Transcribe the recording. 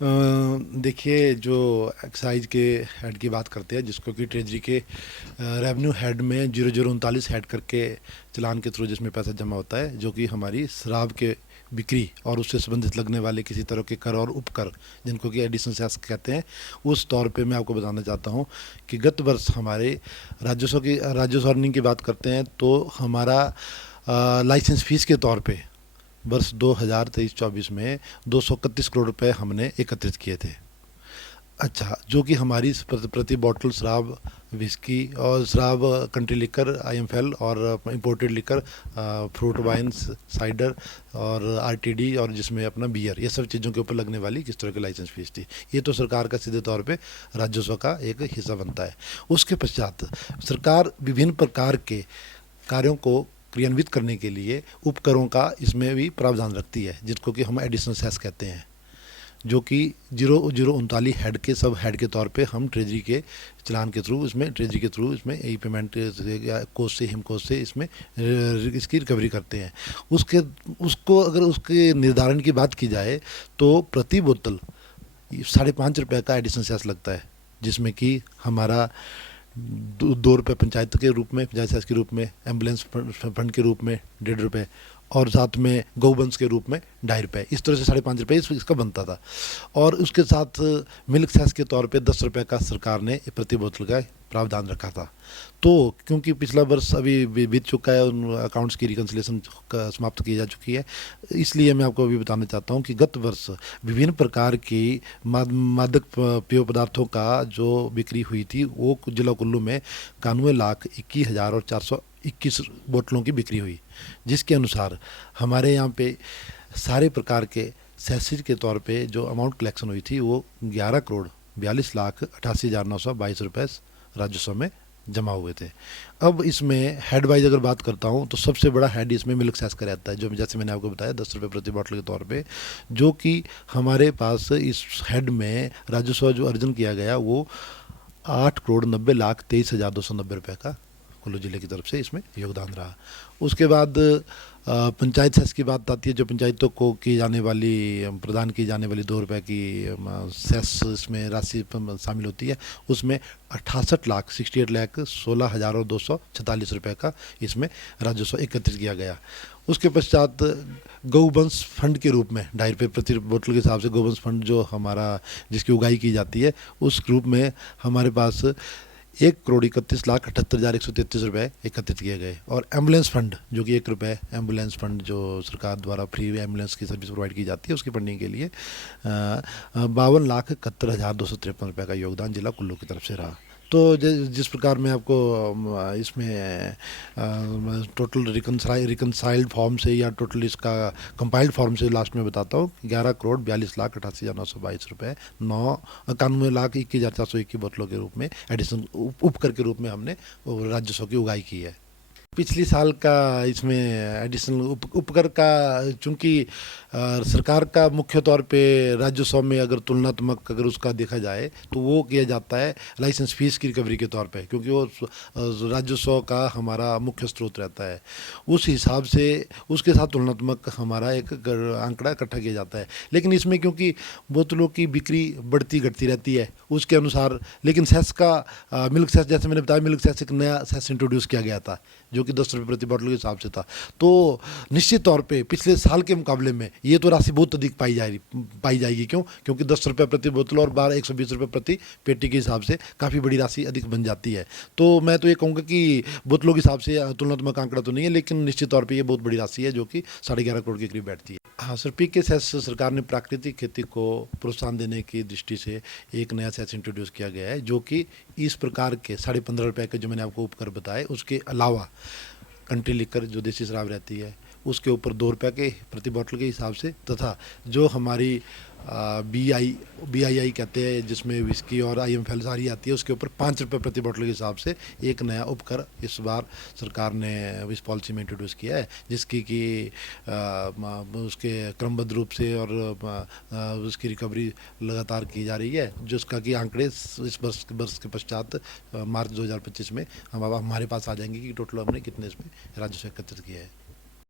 देखिए, जो एक्साइज के हेड की बात करते हैं, जिसको कि ट्रेजरी के रेवेन्यू हेड में 0039 हेड करके चलान के थ्रू जिसमें पैसा जमा होता है, जो कि हमारी शराब के बिक्री और उससे संबंधित लगने वाले किसी तरह के कर और उपकर, जिनको कि एडिशनल सेस कहते हैं, उस तौर पे मैं आपको बताना चाहता हूँ कि गत वर्ष हमारे राजस्व अर्निंग की बात करते हैं तो हमारा लाइसेंस फीस के तौर पे वर्ष 2023-24 में 231 करोड़ रुपए हमने एकत्रित किए थे। अच्छा, जो कि हमारी प्रति बॉटल शराब, विस्की और शराब, कंट्री लिकर, आईएमएफएल और imported liquor, fruit wines, cider और आरटीडी और जिसमें अपना बियर, ये सब चीज़ों के ऊपर लगने वाली किस तरह की लाइसेंस फीस थी। ये तो सरकार का सीधे तौर पे राजस्व का एक हिस्सा बनता है। उसके पश्चात सरकार विभिन्न प्रकार के कार्यों को क्रियान्वित करने के लिए उपकरों का इसमें भी प्रावधान रखती है, जिसको कि हम एडिशनल सेस कहते हैं, जो कि 0039 हेड के सब हेड के तौर पे हम ट्रेजरी के चलान के थ्रू इसमें ट्रेजरी के थ्रू इसमें ई पेमेंट कोस्ट से हिम कोस्ट से इसमें इसकी रिकवरी करते हैं। उसके उसको अगर उसके निर्धारण की बात की जाए तो प्रति बोतल 5.5 रुपये का एडिशनल सेस लगता है, जिसमें कि हमारा 2 रुपये पंचायत के रूप में, पंचायत सेस के रूप में, एम्बुलेंस फंड के रूप में 1.5 रुपये और साथ में गौवंश के रूप में 2.5 रुपये, इस तरह से 5.5 रुपये इसका बनता था। और उसके साथ मिल्क सेस के तौर पे 10 रुपये का सरकार ने प्रति बोतल का प्रावधान रखा था। तो क्योंकि पिछला वर्ष अभी बीत चुका है, उन अकाउंट्स की रिकन्सिलेशन समाप्त की जा चुकी है, इसलिए मैं आपको अभी बताना चाहता हूँ कि गत वर्ष विभिन्न प्रकार की मादक पेय पदार्थों का जो बिक्री हुई थी वो जिला कुल्लू में 91,21,000 और 421 बोतलों की बिक्री हुई, जिसके अनुसार हमारे यहाँ पे सारे प्रकार के सेसेज के तौर पे जो अमाउंट कलेक्शन हुई थी वो 11,42,88,922 रुपये राजस्व में जमा हुए थे। अब इसमें हेड वाइज अगर बात करता हूँ तो सबसे बड़ा हेड इसमें मिल्क सेस का रहता है, जो जैसे मैंने आपको बताया 10 रुपये प्रति बॉटल के तौर पे, जो कि हमारे पास इस हेड में राजस्व जो अर्जन किया गया वो 8,90,23,290 रुपये का कुल्लू जिले की तरफ से इसमें योगदान रहा। उसके बाद पंचायत सेस की बात आती है, जो पंचायतों को की जाने वाली प्रदान की जाने वाली 2 रुपये की सेस इसमें राशि शामिल होती है। उसमें 68,68,16,246 रुपये का इसमें राजस्व एकत्रित किया गया। उसके पश्चात गौवंश फंड के रूप में 2.5 रुपये प्रति बोतल के हिसाब से गौवंश फंड जो हमारा जिसकी उगाई की जाती है, उस ग्रुप में हमारे पास 1,31,78,133 रुपये एकत्रित किए गए। और एम्बुलेंस फंड जो कि 1 रुपये, एम्बुलेंस फंड जो सरकार द्वारा फ्री एम्बुलेंस की सर्विस प्रोवाइड की जाती है उसकी फंडिंग के लिए 52,71,253 रुपये का योगदान जिला कुल्लू की तरफ से रहा। तो जिस प्रकार मैं आपको इसमें टोटल रिकनसाइल्ड फॉर्म से या टोटल इसका कंपाइल्ड फॉर्म से लास्ट में बताता हूँ, 11,42,88,922 रुपये 91,21,401 बोतलों के रूप में एडिशन उपकर के रूप में हमने राजस्व की उगाई की है। पिछली साल का इसमें एडिशनल उपकर का, चूंकि सरकार का मुख्य तौर पे राजस्व में अगर तुलनात्मक अगर उसका देखा जाए तो वो किया जाता है लाइसेंस फीस की रिकवरी के तौर पे, क्योंकि वो राजस्व का हमारा मुख्य स्रोत रहता है। उस हिसाब से उसके साथ तुलनात्मक हमारा एक आंकड़ा इकट्ठा किया जाता है। लेकिन इसमें क्योंकि बोतलों की बिक्री बढ़ती घटती रहती है उसके अनुसार, लेकिन सेस का मिल्क सेस, जैसे मैंने बताया, मिल्क सेस एक नया सेस इंट्रोड्यूस किया गया था जो कि 10 रुपये प्रति बॉटल के हिसाब से था। तो निश्चित तौर पे पिछले साल के मुकाबले में ये तो राशि बहुत अधिक पाई जाएगी। क्यों? क्योंकि 10 रुपये प्रति बोतल और 120 रुपये प्रति पेटी के हिसाब से काफ़ी बड़ी राशि अधिक बन जाती है। तो मैं तो ये कहूँगा कि बोतलों के हिसाब से तुलनात्मक आंकड़ा तो नहीं है, लेकिन निश्चित तौर पर ये बहुत बड़ी राशि है जो कि 11.5 करोड़ के करीब बैठती है। हाँ सर, पीके सेस सरकार ने प्राकृतिक खेती को प्रोत्साहन देने की दृष्टि से एक नया सेस इंट्रोड्यूस किया गया है, जो कि इस प्रकार के 15.5 रुपये के जो मैंने आपको उपकर बताए उसके अलावा कंट्री लिकर जो देसी शराब रहती है उसके ऊपर 2 रुपये के प्रति बॉटल के हिसाब से, तथा जो हमारी BII कहते हैं जिसमें विस्की और IMFL सारी आती है, उसके ऊपर 5 रुपये प्रति बॉटल के हिसाब से एक नया उपकर इस बार सरकार ने इस पॉलिसी में इंट्रोड्यूस किया है, जिसकी कि उसके क्रमबद्ध रूप से और उसकी रिकवरी लगातार की जा रही है, जिसका कि आंकड़े इस वर्ष के पश्चात मार्च 2025 में हमारे पास आ जाएंगे कि टोटल हमने कितने इसमें राजस्व एकत्रित किया है।